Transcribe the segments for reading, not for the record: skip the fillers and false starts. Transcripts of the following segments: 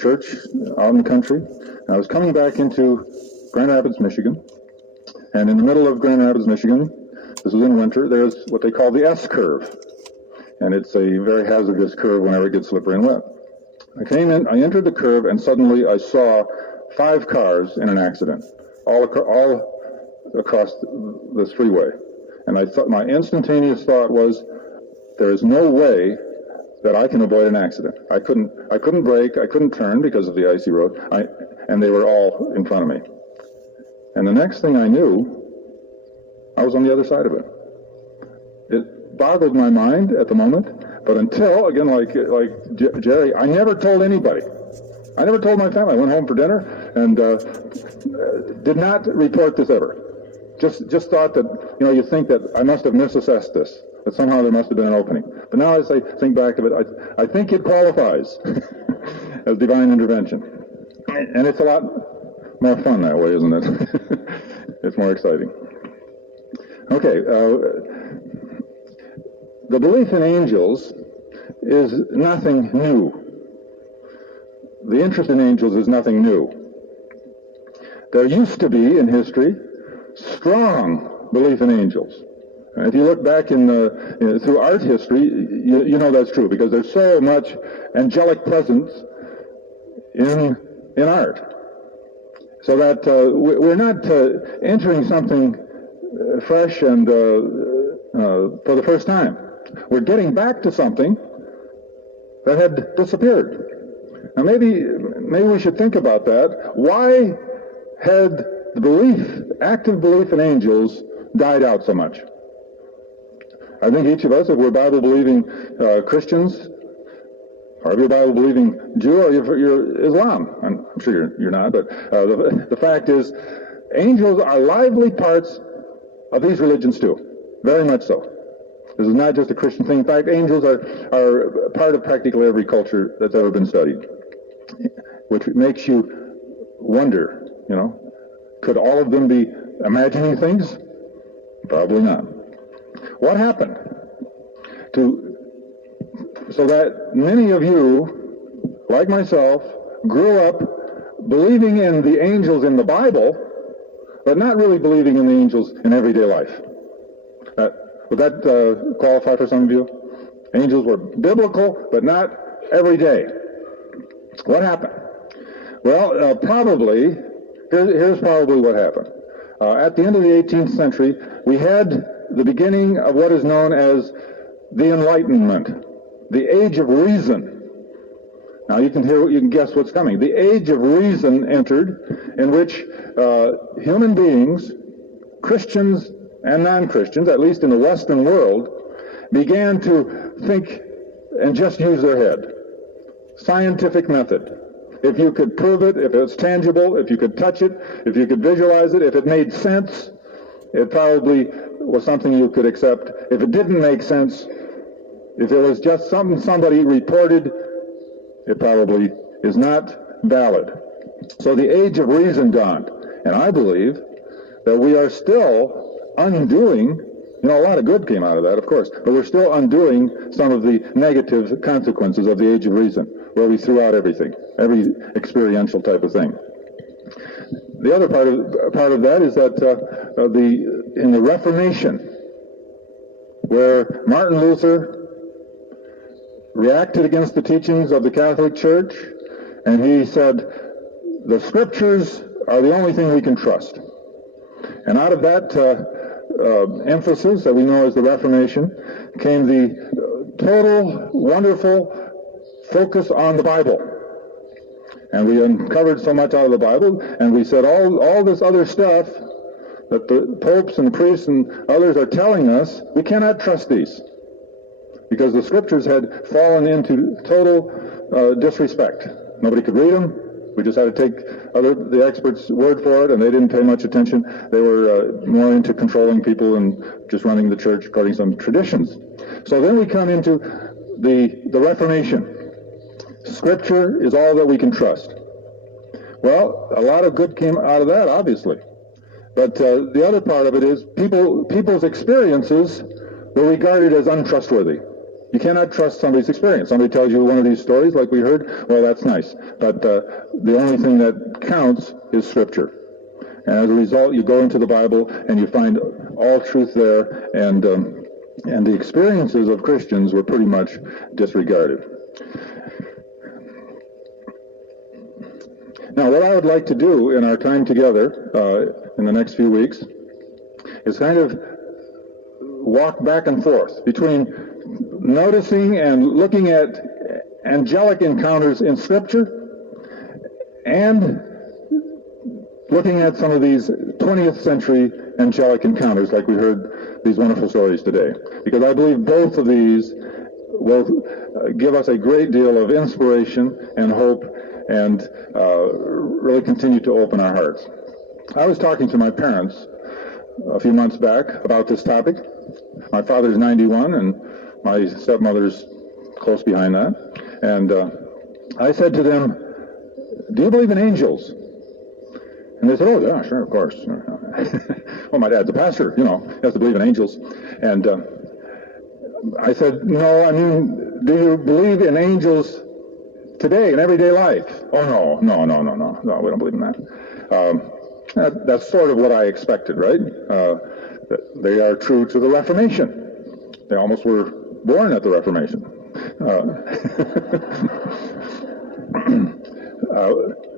church out in the country. And I was coming back into Grand Rapids, Michigan. And in the middle of Grand Rapids, Michigan, this was in winter, there's what they call the S curve. And it's a very hazardous curve whenever it gets slippery and wet. I entered the curve, and suddenly I saw 5 cars in an accident, all across this freeway. And I thought, my instantaneous thought was, there is no way that I can avoid an accident. I couldn't brake, I couldn't turn because of the icy road, and they were all in front of me. And the next thing I knew, I was on the other side of it. It boggled my mind at the moment, but until, again, like Jerry, I never told anybody. I never told my family. I went home for dinner and did not report this ever. Just thought that, you think that I must have misassessed this, that somehow there must have been an opening. But now as I think back of it, I think it qualifies as divine intervention. And it's a lot more fun that way, isn't it? It's more exciting. Okay, the belief in angels is nothing new. The interest in angels is nothing new. There used to be, in history, strong belief in angels. And if you look back through art history, you know that's true, because there's so much angelic presence in art. So that we're not entering something fresh and for the first time. We're getting back to something that had disappeared. Now maybe we should think about that. Why had the active belief in angels, died out so much? I think each of us, if we're Bible-believing Christians, or if you're a Bible-believing Jew, or you're Islam, I'm sure you're not, but the fact is, angels are lively parts of these religions too, very much so. This is not just a Christian thing. In fact, angels are part of practically every culture that's ever been studied, which makes you wonder, could all of them be imagining things? Probably not. What happened so that many of you, like myself, grew up believing in the angels in the Bible, but not really believing in the angels in everyday life? Would that qualify for some of you? Angels were biblical, but not every day. What happened? Well, here's probably what happened. At the end of the 18th century, we had the beginning of what is known as the Enlightenment, the Age of Reason. Now you can guess what's coming. The Age of Reason entered, in which human beings, Christians and non-Christians, at least in the Western world, began to think and just use their head. Scientific method. If you could prove it, if it's tangible, if you could touch it, if you could visualize it, if it made sense, it probably was something you could accept. If it didn't make sense, if it was just something somebody reported, it probably is not valid. So the Age of Reason dawned. And I believe that we are still undoing, a lot of good came out of that, of course, but we're still undoing some of the negative consequences of the Age of Reason, where we threw out everything, every experiential type of thing. The other part of that is that in the Reformation, where Martin Luther reacted against the teachings of the Catholic Church, and he said, the Scriptures are the only thing we can trust. And out of that emphasis that we know as the Reformation came the total, wonderful focus on the Bible. And we uncovered so much out of the Bible, and we said all this other stuff that the popes and priests and others are telling us, we cannot trust these, because the Scriptures had fallen into total disrespect. Nobody could read them. We just had to take the experts' word for it, and they didn't pay much attention. They were more into controlling people and just running the church according to some traditions. So then we come into the Reformation. Scripture is all that we can trust. Well, a lot of good came out of that, obviously. But the other part of it is people's experiences were regarded as untrustworthy. You cannot trust somebody's experience. Somebody tells you one of these stories like we heard, well, that's nice. But the only thing that counts is Scripture. And as a result, you go into the Bible and you find all truth there, and the experiences of Christians were pretty much disregarded. Now, what I would like to do in our time together in the next few weeks is kind of walk back and forth between noticing and looking at angelic encounters in Scripture and looking at some of these 20th century angelic encounters like we heard these wonderful stories today. Because I believe both of these will give us a great deal of inspiration and hope and really continue to open our hearts. I was talking to my parents a few months back about this topic. My father's 91 and my stepmother's close behind that. And I said to them, do you believe in angels? And they said, oh, yeah, sure, of course. Well, my dad's a pastor, he has to believe in angels. And I said, no, I mean, do you believe in angels today in everyday life? Oh, no, we don't believe in that. That's sort of what I expected, right? They are true to the Reformation. They almost were born at the Reformation.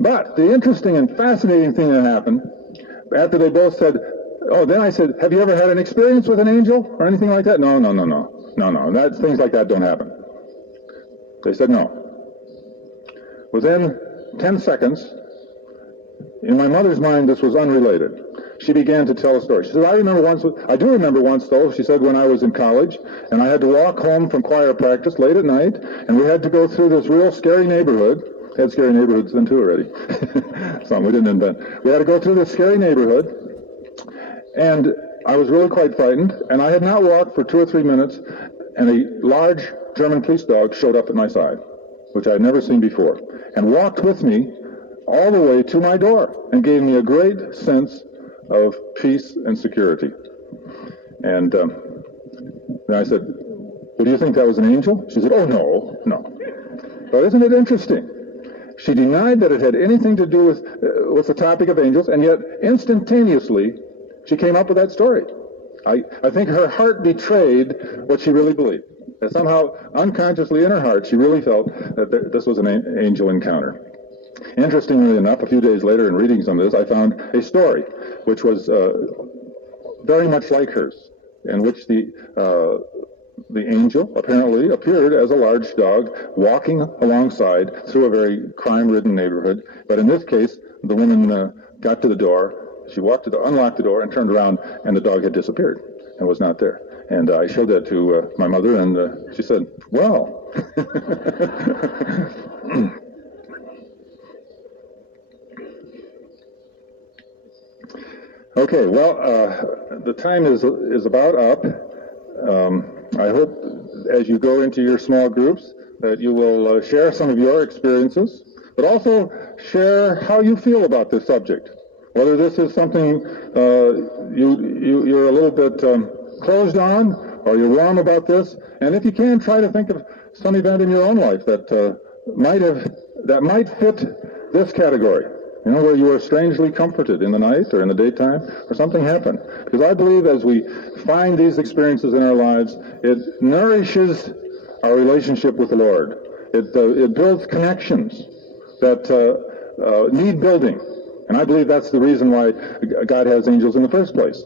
But the interesting and fascinating thing that happened, after they both said, oh, then I said, have you ever had an experience with an angel or anything like that? No. Things like that don't happen. They said no. Within 10 seconds, in my mother's mind, this was unrelated. She began to tell a story. She said, I do remember once, though, she said, when I was in college, and I had to walk home from choir practice late at night, and we had to go through this real scary neighborhood. Had scary neighborhoods then, too, already. Something we didn't invent. We had to go through this scary neighborhood, and I was really quite frightened, and I had not walked for 2 or 3 minutes, and a large German police dog showed up at my side, which I had never seen before, and walked with me all the way to my door, and gave me a great sense of peace and security. And then I said, well, do you think that was an angel? She said, oh, no. But isn't it interesting? She denied that it had anything to do with the topic of angels, and yet instantaneously she came up with that story. I think her heart betrayed what she really believed. That somehow, unconsciously in her heart, she really felt that this was an angel encounter. Interestingly enough, a few days later, in reading some of this, I found a story which was very much like hers, in which the angel apparently appeared as a large dog walking alongside through a very crime-ridden neighborhood. But in this case, the woman got to the door, she unlocked the door and turned around, and the dog had disappeared and was not there. And I showed that to my mother, and she said, well. Okay, well, the time is about up. I hope as you go into your small groups that you will share some of your experiences, but also share how you feel about this subject. Whether this is something you're a little bit closed on, or you're warm about this, and if you can, try to think of some event in your own life that might fit this category. Where you were strangely comforted in the night or in the daytime, or something happened. Because I believe as we find these experiences in our lives, it nourishes our relationship with the Lord. It builds connections that need building. And I believe that's the reason why God has angels in the first place.